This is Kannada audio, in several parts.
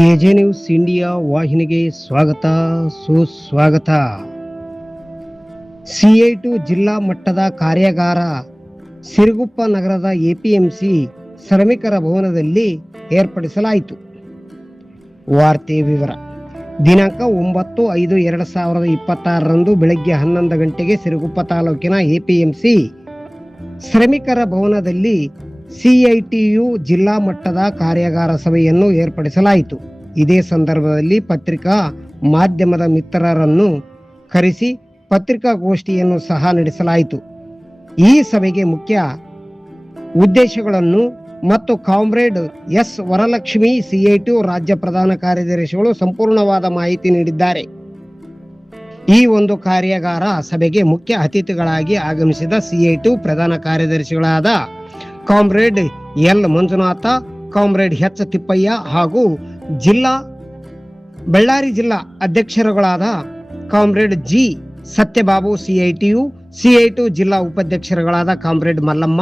ಕೆಜೆ ನ್ಯೂಸ್ ಇಂಡಿಯಾ ವಾಹಿನಿಗೆ ಸ್ವಾಗತ ಸುಸ್ವಾಗತ. CI2 ಜಿಲ್ಲಾ ಮಟ್ಟದ ಕಾರ್ಯಾಗಾರ ಸಿರುಗುಪ್ಪ ನಗರದ APMC ಶ್ರಮಿಕರ ಭವನದಲ್ಲಿ ಏರ್ಪಡಿಸಲಾಯಿತು. ವಾರ್ತೆ ವಿವರ. ದಿನಾಂಕ 9/5/2026 ಬೆಳಗ್ಗೆ 11 ಗಂಟೆಗೆ ಸಿರುಗುಪ್ಪ ತಾಲೂಕಿನ APMC ಶ್ರಮಿಕರ ಭವನದಲ್ಲಿ CITU ಜಿಲ್ಲಾ ಮಟ್ಟದ ಕಾರ್ಯಾಗಾರ ಸಭೆಯನ್ನು ಏರ್ಪಡಿಸಲಾಯಿತು. ಇದೇ ಸಂದರ್ಭದಲ್ಲಿ ಪತ್ರಿಕಾ ಮಾಧ್ಯಮದ ಮಿತ್ರರನ್ನು ಕರೆಸಿ ಪತ್ರಿಕಾಗೋಷ್ಠಿಯನ್ನು ಸಹ ನಡೆಸಲಾಯಿತು. ಈ ಸಭೆಗೆ ಮುಖ್ಯ ಉದ್ದೇಶಗಳನ್ನು ಮತ್ತು ಕಾಮ್ರೇಡ್ ಎಸ್ ವರಲಕ್ಷ್ಮಿ CITU ರಾಜ್ಯ ಪ್ರಧಾನ ಕಾರ್ಯದರ್ಶಿಗಳು ಸಂಪೂರ್ಣವಾದ ಮಾಹಿತಿ ನೀಡಿದ್ದಾರೆ. ಈ ಒಂದು ಕಾರ್ಯಾಗಾರ ಸಭೆಗೆ ಮುಖ್ಯ ಅತಿಥಿಗಳಾಗಿ ಆಗಮಿಸಿದ CITU ಪ್ರಧಾನ ಕಾರ್ಯದರ್ಶಿಗಳಾದ comrade L Manjunatha, comrade H Thippayya ಹಾಗೂ ಬಳ್ಳಾರಿ ಜಿಲ್ಲಾ ಅಧ್ಯಕ್ಷರುಗಳಾದ ಕಾಮ್ರೇಡ್ ಜಿ ಸತ್ಯಬಾಬು CITU ಜಿಲ್ಲಾ ಉಪಾಧ್ಯಕ್ಷರುಗಳಾದ ಕಾಮ್ರೇಡ್ ಮಲ್ಲಮ್ಮ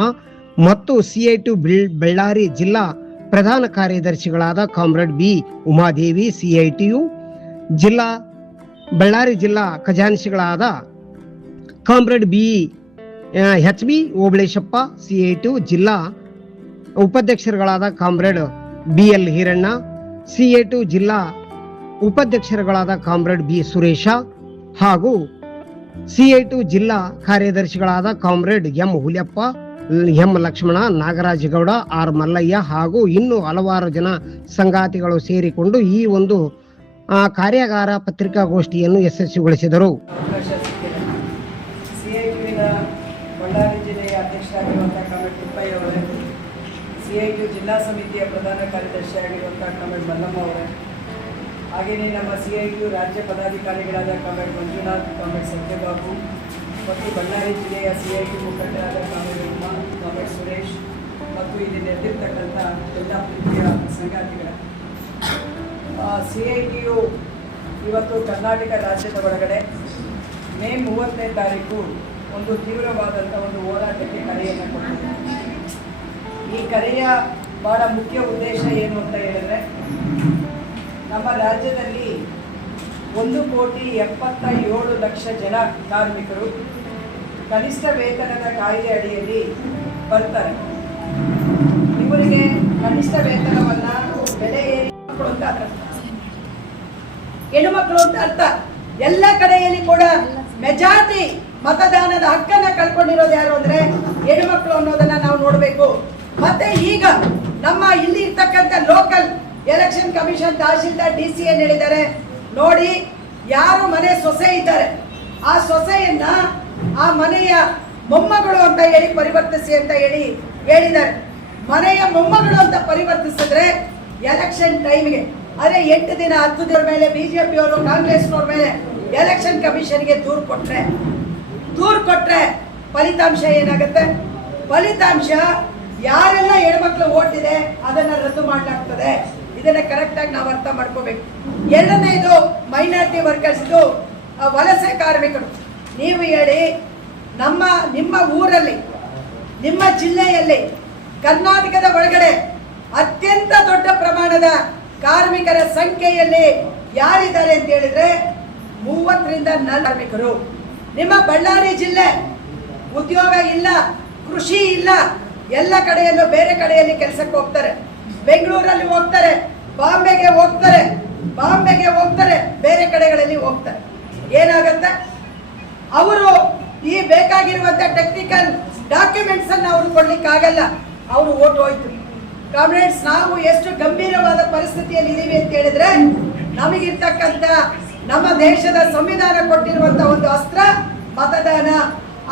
ಮತ್ತು CITU ಬಳ್ಳಾರಿ ಜಿಲ್ಲಾ ಪ್ರಧಾನ ಕಾರ್ಯದರ್ಶಿಗಳಾದ comrade B Umadevi, CITU Ballari ಜಿಲ್ಲಾ ಖಜಾನ್ಸಿಗಳಾದ ಕಾಮ್ರೇಡ್ HB ಓಬಳೇಶಪ್ಪ, CITU ಜಿಲ್ಲಾ ಉಪಾಧ್ಯಕ್ಷರುಗಳಾದ ಕಾಮ್ರೇಡ್ BL ಹಿರಣ್ಣ, CITU ಜಿಲ್ಲಾ ಉಪಾಧ್ಯಕ್ಷರುಗಳಾದ ಕಾಮ್ರೇಡ್ B ಸುರೇಶ ಹಾಗೂ CITU ಜಿಲ್ಲಾ ಕಾರ್ಯದರ್ಶಿಗಳಾದ comrade M Huliyappa, M Lakshmana, Nagaraja Gowda, R Mallayya ಹಾಗೂ ಇನ್ನೂ ಹಲವಾರು ಜನ ಸಂಗಾತಿಗಳು ಸೇರಿಕೊಂಡು ಈ ಒಂದು ಕಾರ್ಯಾಗಾರ ಪತ್ರಿಕಾಗೋಷ್ಠಿಯನ್ನು ಯಶಸ್ವಿಗೊಳಿಸಿದರು. ಬಳ್ಳಾರಿ ಜಿಲ್ಲೆಯ ಅಧ್ಯಕ್ಷರಾಗಿರುವಂಥ ಕಾಮ್ರೇಡ್ ತಿಪ್ಪಯ್ಯ ಅವರೇ, CITU ಜಿಲ್ಲಾ ಸಮಿತಿಯ ಪ್ರಧಾನ ಕಾರ್ಯದರ್ಶಿಯಾಗಿರುವಂಥ ಕಾಮ್ರೇಡ್ ಮಲ್ಲಮ್ಮ ಅವರೇ, ಹಾಗೆಯೇ ನಮ್ಮ CITU ರಾಜ್ಯ ಪದಾಧಿಕಾರಿಗಳಾದ ಕಾಮ್ರೇಡ್ ಮಂಜುನಾಥ್, ಕಾಮ್ರೇಡ್ ಸತ್ಯಬಾಬು ಮತ್ತು ಬಳ್ಳಾರಿ ಜಿಲ್ಲೆಯ CITU ಮುಖಂಡರಾದ ಕಾಮ್ರೇಡ್ ಉಮಾ, ಕಾಮ್ರೇಡ್ ಸುರೇಶ್ ಮತ್ತು ಇಲ್ಲಿ ನೆರೆದಿರ್ತಕ್ಕಂಥ ಎಲ್ಲ ಪ್ರೀತಿಯ ಸಂಗಾತಿಗಳ CITU ಇವತ್ತು ಕರ್ನಾಟಕ ರಾಜ್ಯದ ಒಳಗಡೆ ಮೇ 30ನೇ ತಾರೀಕು ಒಂದು ತೀವ್ರವಾದಂಥ ಒಂದು ಹೋರಾಟಕ್ಕೆ ಕರೆಯನ್ನು ಕೊಟ್ಟಿದೆ. ಈ ಕರೆಯ ಬಹಳ ಮುಖ್ಯ ಉದ್ದೇಶ ಏನು ಅಂತ ಹೇಳಿದ್ರೆ, ನಮ್ಮ ರಾಜ್ಯದಲ್ಲಿ 1,77,00,000 ಜನ ಕಾರ್ಮಿಕರು ಕನಿಷ್ಠ ವೇತನದ ಕಾಯ್ದೆ ಅಡಿಯಲ್ಲಿ ಬರ್ತಾರೆ. ಇವರಿಗೆ ಕನಿಷ್ಠ ವೇತನವನ್ನು ಬೆಲೆ ಮಕ್ಕಳು ಅಂತ ಹೆಣ್ಣುಮಕ್ಕಳು ಅಂತ ಅರ್ಥ. ಎಲ್ಲ ಕಡೆಯಲ್ಲಿ ಕೂಡ ಮೆಜಾರಿಟಿ ಮತದಾನದ ಹಕ್ಕನ್ನ ಕಳ್ಕೊಂಡಿರೋದು ಯಾರು ಅಂದ್ರೆ ಹೆಣ್ಮಕ್ಳು ಅನ್ನೋದನ್ನ ನಾವು ನೋಡ್ಬೇಕು. ಮತ್ತೆ ಈಗ ನಮ್ಮ ಇಲ್ಲಿ ಇರ್ತಕ್ಕಂಥ local election commission tahsildar DC ಏನ್ ಹೇಳಿದ್ದಾರೆ ನೋಡಿ, ಯಾರು ಮನೆ ಸೊಸೆ ಇದ್ದಾರೆ ಆ ಸೊಸೆಯನ್ನ ಆ ಮನೆಯ ಮೊಮ್ಮಗಳು ಅಂತ ಹೇಳಿ ಪರಿವರ್ತಿಸಿ ಅಂತ ಹೇಳಿದ್ದಾರೆ. ಮನೆಯ ಮೊಮ್ಮಗಳು ಅಂತ ಪರಿವರ್ತಿಸಿದ್ರೆ ಎಲೆಕ್ಷನ್ ಟೈಮ್ಗೆ ಅದೇ 8 ದಿನ 10 ದಿನದ ಮೇಲೆ BJP ಅವರು ಕಾಂಗ್ರೆಸ್ನವ್ರ ಮೇಲೆ ಎಲೆಕ್ಷನ್ ಕಮಿಷನ್ಗೆ ದೂರು ಕೊಟ್ರೆ ಫಲಿತಾಂಶ ಏನಾಗುತ್ತೆ? ಫಲಿತಾಂಶ ಯಾರೆಲ್ಲ ಹೆಣ್ಮಕ್ಳು ಓಟ್ ಇದೆ ಅದನ್ನ ರದ್ದು ಮಾಡಲಾಗ್ತದೆ. ಇದನ್ನ ಕರೆಕ್ಟಾಗಿ ನಾವು ಅರ್ಥ ಮಾಡ್ಕೋಬೇಕು. ಎರಡನೇದು ಮೈನಾರಿಟಿ ವರ್ಕರ್ಸ್, ವಲಸೆ ಕಾರ್ಮಿಕರು. ನೀವು ಹೇಳಿ, ನಿಮ್ಮ ಊರಲ್ಲಿ, ನಿಮ್ಮ ಜಿಲ್ಲೆಯಲ್ಲಿ, ಕರ್ನಾಟಕದ ಒಳಗಡೆ ಅತ್ಯಂತ ದೊಡ್ಡ ಪ್ರಮಾಣದ ಕಾರ್ಮಿಕರ ಸಂಖ್ಯೆಯಲ್ಲಿ ಯಾರಿದ್ದಾರೆ ಅಂತ ಹೇಳಿದ್ರೆ 30ರಿಂದ 40 ಕಾರ್ಮಿಕರು. ನಿಮ್ಮ ಬಳ್ಳಾರಿ ಜಿಲ್ಲೆ ಉದ್ಯೋಗ ಇಲ್ಲ, ಕೃಷಿ ಇಲ್ಲ, ಎಲ್ಲ ಕಡೆಯಲ್ಲೂ ಬೇರೆ ಕಡೆಯಲ್ಲಿ ಕೆಲಸಕ್ಕೆ ಹೋಗ್ತಾರೆ. ಬೆಂಗಳೂರಲ್ಲಿ ಹೋಗ್ತಾರೆ, ಬಾಂಬೆಗೆ ಹೋಗ್ತಾರೆ, ಬೇರೆ ಕಡೆಗಳಲ್ಲಿ ಹೋಗ್ತಾರೆ. ಏನಾಗುತ್ತೆ? ಅವರು ಈ ಬೇಕಾಗಿರುವಂತ ಟೆಕ್ನಿಕಲ್ ಡಾಕ್ಯುಮೆಂಟ್ಸ್ ಅನ್ನು ಅವರು ಕೊಡ್ಲಿಕ್ಕಾಗಲ್ಲ. ಅವರು ಓಟ್ ಹೋಯ್ತು. ಕಾಮ್ರೇಡ್ಸ್, ನಾವು ಎಷ್ಟು ಗಂಭೀರವಾದ ಪರಿಸ್ಥಿತಿಯಲ್ಲಿ ಇದೀವಿ ಅಂತ ಹೇಳಿದ್ರೆ, ನಮಗಿರ್ತಕ್ಕಂಥ ನಮ್ಮ ದೇಶದ ಸಂವಿಧಾನ ಕೊಟ್ಟಿರುವಂತಹ ಒಂದು ಅಸ್ತ್ರ ಮತದಾನ.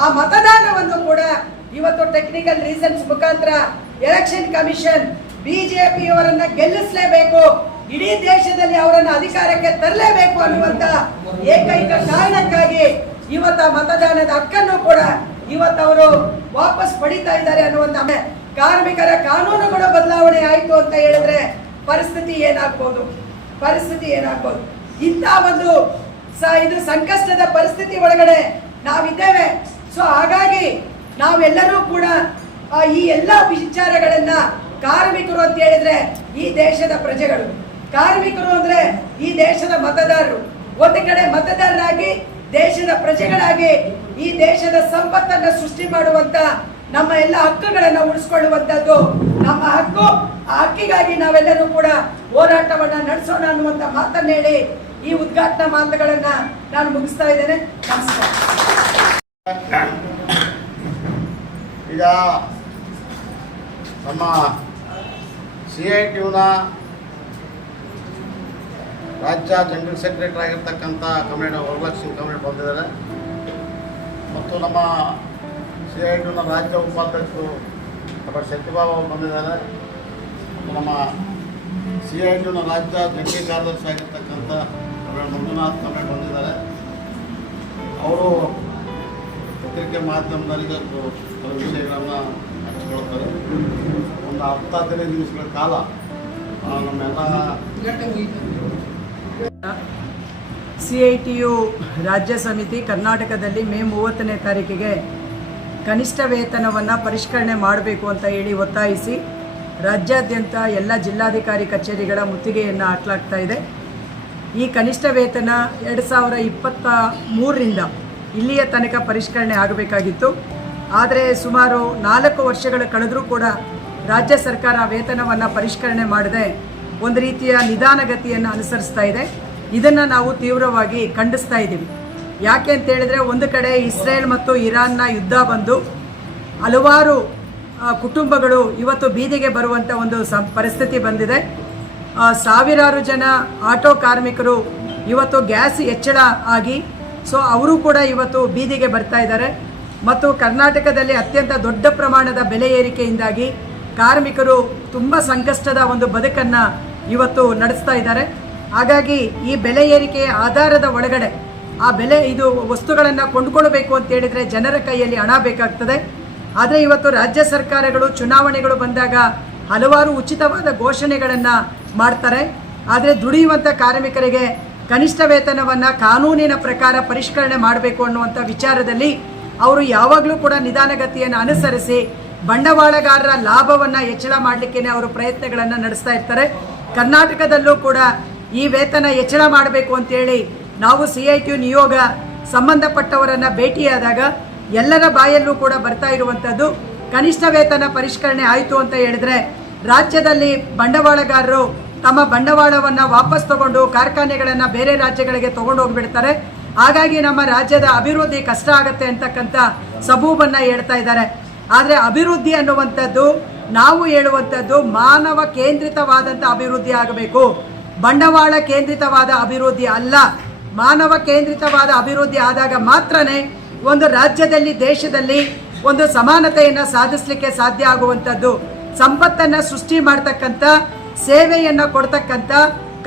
ಆ ಮತದಾನವನ್ನು ಕೂಡ ಇವತ್ತು ಟೆಕ್ನಿಕಲ್ ರೀಸನ್ಸ್ ಮುಖಾಂತರ ಎಲೆಕ್ಷನ್ ಕಮಿಷನ್ BJP ಅವರನ್ನ ಗೆಲ್ಲಿಸಲೇಬೇಕು, ಇಡೀ ದೇಶದಲ್ಲಿ ಅವರನ್ನ ಅಧಿಕಾರಕ್ಕೆ ತರಲೇಬೇಕು ಅನ್ನುವಂತ ಏಕೈಕ ಕಾರಣಕ್ಕಾಗಿ ಇವತ್ತು ಮತದಾನದ ಹಕ್ಕನ್ನು ಕೂಡ ಇವತ್ತು ಅವರು ವಾಪಸ್ ಪಡಿತಾ ಇದ್ದಾರೆ ಅನ್ನುವಂತ. ಕಾರ್ಮಿಕರ ಕಾನೂನುಗಳು ಬದಲಾವಣೆ ಆಯಿತು ಅಂತ ಹೇಳಿದ್ರೆ ಪರಿಸ್ಥಿತಿ ಏನಾಗ್ಬೋದು? ಇಂಥ ಒಂದು ಇದು ಸಂಕಷ್ಟದ ಪರಿಸ್ಥಿತಿ ಒಳಗಡೆ ನಾವಿದ್ದೇವೆ. ಸೊ ಹಾಗಾಗಿ ನಾವೆಲ್ಲರೂ ಕೂಡ ಈ ಎಲ್ಲ ವಿಚಾರಗಳನ್ನ ಕಾರ್ಮಿಕರು ಅಂತ ಹೇಳಿದ್ರೆ ಈ ದೇಶದ ಪ್ರಜೆಗಳು, ಕಾರ್ಮಿಕರು ಅಂದ್ರೆ ಈ ದೇಶದ ಮತದಾರರು. ಒಂದು ಕಡೆ ಮತದಾರರಾಗಿ ದೇಶದ ಪ್ರಜೆಗಳಾಗಿ ಈ ದೇಶದ ಸಂಪತ್ತನ್ನ ಸೃಷ್ಟಿ ಮಾಡುವಂತ ನಮ್ಮ ಎಲ್ಲ ಹಕ್ಕುಗಳನ್ನ ಉಳಿಸ್ಕೊಳ್ಳುವಂತದ್ದು ನಮ್ಮ ಹಕ್ಕು. ಆ ಹಕ್ಕಿಗಾಗಿ ನಾವೆಲ್ಲರೂ ಕೂಡ ಹೋರಾಟವನ್ನ ನಡೆಸೋಣ ಅನ್ನುವಂತ ಮಾತನ್ನ ಹೇಳಿ ಈ ಉದ್ಘಾಟನಾ ಮಾತುಗಳನ್ನ ನಾನು ಮುಗಿಸ್ತಾ ಇದ್ದೇನೆ. ನಮಸ್ಕಾರ. ಈಗ ನಮ್ಮ CITUನ ರಾಜ್ಯ ಜನರಲ್ ಸೆಕ್ರೆಟರಿ ಆಗಿರ್ತಕ್ಕಂಥ ಕಮ್ರೇಡ್ ವರಲಕ್ಷ್ಮಿ ಕಮ್ರೇಡ್ ಬಂದಿದ್ದಾರೆ ಮತ್ತು ನಮ್ಮ CITUನ ರಾಜ್ಯ ಉಪಾಧ್ಯಕ್ಷರು ಡಾಕ್ಟರ್ ಶಕ್ತಿಬಾಬು ಅವರು ಬಂದಿದ್ದಾರೆ ಮತ್ತು ನಮ್ಮ CITUನ ರಾಜ್ಯ ಜಂಟಿ ಕಾರ್ಯದರ್ಶಿ ಆಗಿರ್ತಕ್ಕಂಥ ಕಮ್ರೇಡ್ ಮಂಜುನಾಥ್ ಕಮ್ರೇಡ್ ಬಂದಿದ್ದಾರೆ. ಅವರು ಪತ್ರಿಕೆ ಮಾಧ್ಯಮದವರಿಗೆ ಕೆಲವು ವಿಷಯಗಳನ್ನು ಹಂಚಿಕೊಳ್ತಾರೆ. ಒಂದು 10-15 ನಿಮಿಷಗಳ ಕಾಲ ನಮ್ಮೆಲ್ಲ CITU ರಾಜ್ಯ ಸಮಿತಿ ಕರ್ನಾಟಕದಲ್ಲಿ ಮೇ 30ನೇ ತಾರೀಕಿಗೆ ಕನಿಷ್ಠ ವೇತನವನ್ನು ಪರಿಷ್ಕರಣೆ ಮಾಡಬೇಕು ಅಂತ ಹೇಳಿ ಒತ್ತಾಯಿಸಿ ರಾಜ್ಯಾದ್ಯಂತ ಎಲ್ಲ ಜಿಲ್ಲಾಧಿಕಾರಿ ಕಚೇರಿಗಳ ಮುತ್ತಿಗೆಯನ್ನು ಹಾಕಲಾಗ್ತಾ ಇದೆ. ಈ ಕನಿಷ್ಠ ವೇತನ 2023ರಿಂದ ಇಲ್ಲಿಯ ತನಕ ಪರಿಷ್ಕರಣೆ ಆಗಬೇಕಾಗಿತ್ತು. ಆದರೆ ಸುಮಾರು 4 ವರ್ಷಗಳು ಕಳೆದರೂ ಕೂಡ ರಾಜ್ಯ ಸರ್ಕಾರ ವೇತನವನ್ನು ಪರಿಷ್ಕರಣೆ ಮಾಡದೆ ಒಂದು ರೀತಿಯ ನಿಧಾನಗತಿಯನ್ನು ಅನುಸರಿಸ್ತಾ ಇದೆ. ಇದನ್ನು ನಾವು ತೀವ್ರವಾಗಿ ಖಂಡಿಸ್ತಾ ಇದ್ದೀವಿ. ಯಾಕೆ ಅಂತ ಹೇಳಿದ್ರೆ, ಒಂದು ಕಡೆ ಇಸ್ರೇಲ್ ಮತ್ತು ಇರಾನ್ನ ಯುದ್ಧ ಬಂದು ಹಲವಾರು ಕುಟುಂಬಗಳು ಇವತ್ತು ಬೀದಿಗೆ ಬರುವಂಥ ಒಂದು ಪರಿಸ್ಥಿತಿ ಬಂದಿದೆ. ಸಾವಿರಾರು ಜನ ಆಟೋ ಕಾರ್ಮಿಕರು ಇವತ್ತು ಗ್ಯಾಸ್ ಹೆಚ್ಚಳ ಆಗಿ ಅವರು ಕೂಡ ಇವತ್ತು ಬೀದಿಗೆ ಬರ್ತಾ ಇದ್ದಾರೆ. ಮತ್ತು ಕರ್ನಾಟಕದಲ್ಲಿ ಅತ್ಯಂತ ದೊಡ್ಡ ಪ್ರಮಾಣದ ಬೆಲೆ ಏರಿಕೆಯಿಂದಾಗಿ ಕಾರ್ಮಿಕರು ತುಂಬ ಸಂಕಷ್ಟದ ಒಂದು ಬದುಕನ್ನು ಇವತ್ತು ನಡೆಸ್ತಾ ಇದ್ದಾರೆ. ಹಾಗಾಗಿ ಈ ಬೆಲೆ ಏರಿಕೆಯ ಆಧಾರದ ಒಳಗಡೆ ಆ ಬೆಲೆ ಇದು ವಸ್ತುಗಳನ್ನು ಕೊಂಡುಕೊಳ್ಬೇಕು ಅಂತ ಹೇಳಿದರೆ ಜನರ ಕೈಯಲ್ಲಿ ಹಣ ಬೇಕಾಗ್ತದೆ. ಆದರೆ ಇವತ್ತು ರಾಜ್ಯ ಸರ್ಕಾರಗಳು ಚುನಾವಣೆಗಳು ಬಂದಾಗ ಹಲವಾರು ಉಚಿತವಾದ ಘೋಷಣೆಗಳನ್ನು ಮಾಡ್ತಾರೆ. ಆದರೆ ದುಡಿಯುವಂಥ ಕಾರ್ಮಿಕರಿಗೆ ಕನಿಷ್ಠ ವೇತನವನ್ನು ಕಾನೂನಿನ ಪ್ರಕಾರ ಪರಿಷ್ಕರಣೆ ಮಾಡಬೇಕು ಅನ್ನುವಂಥ ವಿಚಾರದಲ್ಲಿ ಅವರು ಯಾವಾಗಲೂ ಕೂಡ ನಿಧಾನಗತಿಯನ್ನು ಅನುಸರಿಸಿ ಬಂಡವಾಳಗಾರರ ಲಾಭವನ್ನು ಹೆಚ್ಚಳ ಮಾಡಲಿಕ್ಕೆ ಅವರು ಪ್ರಯತ್ನಗಳನ್ನು ನಡೆಸ್ತಾ ಇರ್ತಾರೆ. ಕರ್ನಾಟಕದಲ್ಲೂ ಕೂಡ ಈ ವೇತನ ಹೆಚ್ಚಳ ಮಾಡಬೇಕು ಅಂತೇಳಿ ನಾವು CITU ನಿಯೋಗ ಸಂಬಂಧಪಟ್ಟವರನ್ನು ಭೇಟಿಯಾದಾಗ ಎಲ್ಲರ ಬಾಯಲ್ಲೂ ಕೂಡ ಬರ್ತಾ ಇರುವಂಥದ್ದು, ಕನಿಷ್ಠ ವೇತನ ಪರಿಷ್ಕರಣೆ ಆಯಿತು ಅಂತ ಹೇಳಿದ್ರೆ ರಾಜ್ಯದಲ್ಲಿ ಬಂಡವಾಳಗಾರರು ತಮ್ಮ ಬಂಡವಾಳವನ್ನು ವಾಪಸ್ ತಗೊಂಡು ಕಾರ್ಖಾನೆಗಳನ್ನು ಬೇರೆ ರಾಜ್ಯಗಳಿಗೆ ತಗೊಂಡು ಹೋಗ್ಬಿಡ್ತಾರೆ. ಹಾಗಾಗಿ ನಮ್ಮ ರಾಜ್ಯದ ಅಭಿವೃದ್ಧಿ ಕಷ್ಟ ಆಗುತ್ತೆ ಅಂತಕ್ಕಂಥ ಸಬೂಬನ್ನು ಹೇಳ್ತಾ ಇದ್ದಾರೆ. ಆದರೆ ಅಭಿವೃದ್ಧಿ ಅನ್ನುವಂಥದ್ದು ನಾವು ಹೇಳುವಂಥದ್ದು ಮಾನವ ಕೇಂದ್ರಿತವಾದಂಥ ಅಭಿವೃದ್ಧಿ ಆಗಬೇಕು, ಬಂಡವಾಳ ಕೇಂದ್ರಿತವಾದ ಅಭಿವೃದ್ಧಿ ಅಲ್ಲ. ಮಾನವ ಕೇಂದ್ರಿತವಾದ ಅಭಿವೃದ್ಧಿ ಆದಾಗ ಮಾತ್ರನೇ ಒಂದು ರಾಜ್ಯದಲ್ಲಿ ದೇಶದಲ್ಲಿ ಒಂದು ಸಮಾನತೆಯನ್ನು ಸಾಧಿಸಲಿಕ್ಕೆ ಸಾಧ್ಯ ಆಗುವಂಥದ್ದು. ಸಂಪತ್ತನ್ನು ಸೃಷ್ಟಿ ಮಾಡ್ತಕ್ಕಂಥ ಸೇವೆಯನ್ನು ಕೊಡ್ತಕ್ಕಂಥ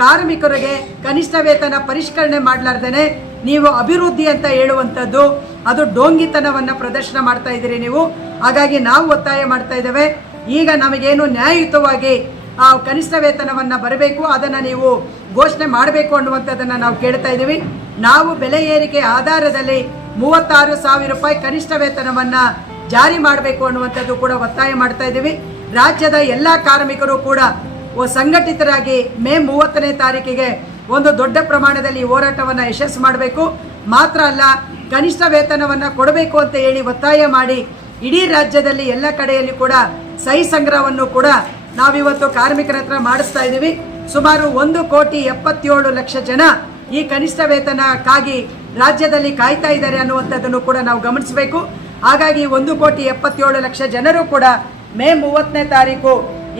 ಕಾರ್ಮಿಕರಿಗೆ ಕನಿಷ್ಠ ವೇತನ ಪರಿಷ್ಕರಣೆ ಮಾಡಲಾರ್ದೇನೆ ನೀವು ಅಭಿವೃದ್ಧಿ ಅಂತ ಹೇಳುವಂಥದ್ದು ಅದು ಡೋಂಗಿತನವನ್ನು ಪ್ರದರ್ಶನ ಮಾಡ್ತಾ ಇದ್ದೀರಿ ನೀವು. ಹಾಗಾಗಿ ನಾವು ಒತ್ತಾಯ ಮಾಡ್ತಾ ಇದ್ದೇವೆ, ಈಗ ನಮಗೇನು ನ್ಯಾಯಯುತವಾಗಿ ಕನಿಷ್ಠ ವೇತನವನ್ನು ಬರಬೇಕು, ಅದನ್ನು ನೀವು ಘೋಷಣೆ ಮಾಡಬೇಕು ಅನ್ನುವಂಥದ್ದನ್ನು ನಾವು ಕೇಳ್ತಾ ಇದ್ದೀವಿ. ನಾವು ಬೆಲೆ ಏರಿಕೆ ಆಧಾರದಲ್ಲಿ 36,000 ರೂಪಾಯಿ ಕನಿಷ್ಠ ವೇತನವನ್ನು ಜಾರಿ ಮಾಡಬೇಕು ಅನ್ನುವಂಥದ್ದು ಕೂಡ ಒತ್ತಾಯ ಮಾಡ್ತಾ ಇದ್ದೀವಿ. ರಾಜ್ಯದ ಎಲ್ಲ ಕಾರ್ಮಿಕರು ಕೂಡ ಸಂಘಟಿತರಾಗಿ ಮೇ 30ನೇ ತಾರೀಕಿಗೆ ಒಂದು ದೊಡ್ಡ ಪ್ರಮಾಣದಲ್ಲಿ ಹೋರಾಟವನ್ನು ಯಶಸ್ಸು ಮಾಡಬೇಕು. ಮಾತ್ರ ಅಲ್ಲ, ಕನಿಷ್ಠ ವೇತನವನ್ನು ಕೊಡಬೇಕು ಅಂತ ಹೇಳಿ ಒತ್ತಾಯ ಮಾಡಿ ಇಡೀ ರಾಜ್ಯದಲ್ಲಿ ಎಲ್ಲ ಕಡೆಯಲ್ಲಿ ಕೂಡ ಸಹಿ ಸಂಗ್ರಹವನ್ನು ಕೂಡ ನಾವಿವತ್ತು ಕಾರ್ಮಿಕರ ಹತ್ರ ಮಾಡಿಸ್ತಾ ಇದ್ದೀವಿ. ಸುಮಾರು 1,77,00,000 ಜನ ಈ ಕನಿಷ್ಠ ವೇತನಕ್ಕಾಗಿ ರಾಜ್ಯದಲ್ಲಿ ಕಾಯ್ತಾ ಇದ್ದಾರೆ ಅನ್ನುವಂಥದ್ದನ್ನು ಕೂಡ ನಾವು ಗಮನಿಸಬೇಕು. ಹಾಗಾಗಿ 1,77,00,000 ಜನರು ಕೂಡ ಮೇ 30ನೇ ತಾರೀಕು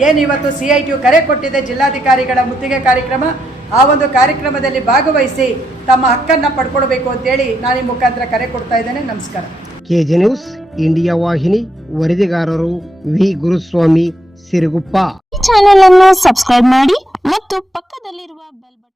ಏನು ಇವತ್ತು CITU ಕರೆ ಕೊಟ್ಟಿದೆ ಜಿಲ್ಲಾಧಿಕಾರಿಗಳ ಮುತ್ತಿಗೆ ಕಾರ್ಯಕ್ರಮ, ಆ ಒಂದು ಕಾರ್ಯಕ್ರಮದಲ್ಲಿ ಭಾಗವಹಿಸಿ ತಮ್ಮ ಹಕ್ಕನ್ನು ಪಡ್ಕೊಳ್ಬೇಕು ಅಂತೇಳಿ ನಾನು ಈ ಮುಖಾಂತರ ಕರೆ ಕೊಡ್ತಾ ಇದ್ದೇನೆ. ನಮಸ್ಕಾರ. KG ನ್ಯೂಸ್ ಇಂಡಿಯಾ ವಾಹಿನಿ, ವರದಿಗಾರರು ವಿ ಗುರುಸ್ವಾಮಿ, ಸಿರುಗುಪ್ಪ. ಈ ಚಾನೆಲ್ ಅನ್ನು ಸಬ್ಸ್ಕ್ರೈಬ್ ಮಾಡಿ ಮತ್ತು ಪಕ್ಕದಲ್ಲಿರುವ ಬೆಲ್ ಬಟನ್